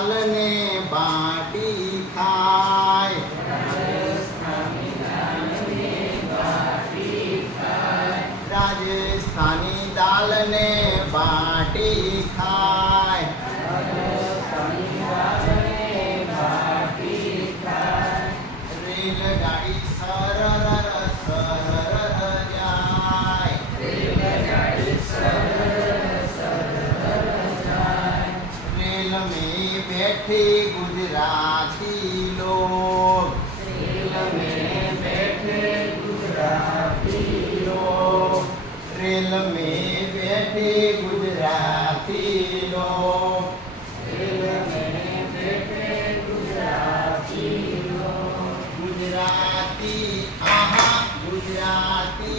દાલને બાટી ખાય. રાજસ્થાની દાલને બાટી ખાય. રેલગાડી સરર સરર જાય. रेल में बैठे गुजराती लोग. रेल में बैठे गुजराती लोग. रेल में बैठे गुजराती लोग. रेल में बैठे गुजराती लोग. गुजराती आहा गुजराती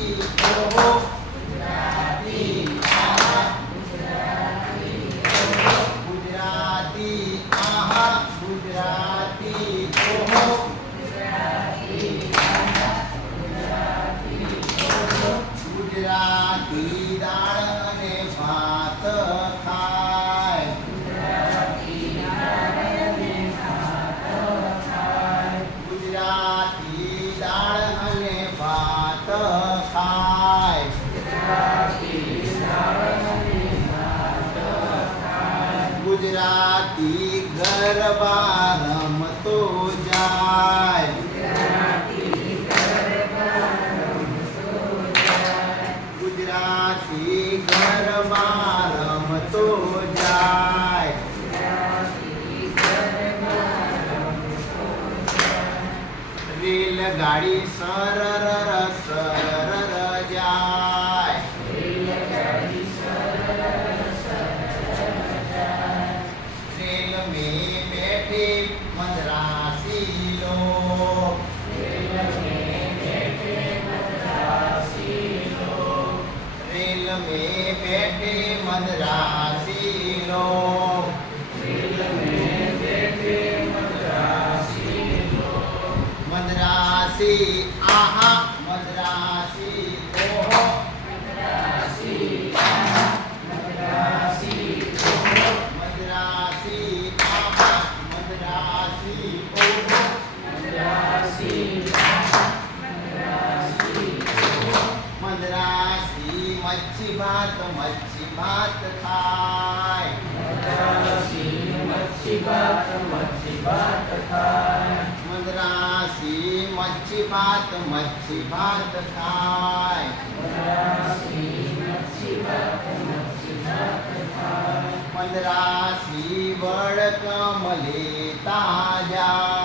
ओहो. गुजराती आहा गुजराती आहा गुजराती ओहो. ગુજરાતી દાળ અને ભાત ખાય. ગુજરાતી દાળ અને ભાત ખાય. ગુજરાતી ગરબા રમતો જાય. ગુજરાતી ગરબા રમતો જાય. રેલગાડી સરર સરર જાય. रेल में बैठे मद्रासी लोग. रेल में बैठे मद्रासी लोग. रेल में बैठे मद्रासी लोग. रेल में बैठे मद्रासी लोग. मद्रासी आहा मद्रासी ओहो. मद्रासी आहा मद्रासी ओहो. मद्रासी आहा मद्रासी ओहो. मद्रासी आहा मद्रासी ओहो. मद्रासी मच्छी भात खाय. मद्रासी मच्छी भात खाय. मद्रासी मच्छी भात खाय. मद्रासी मच्छी भात खाय. मद्रासी बड़कम लेता જાય.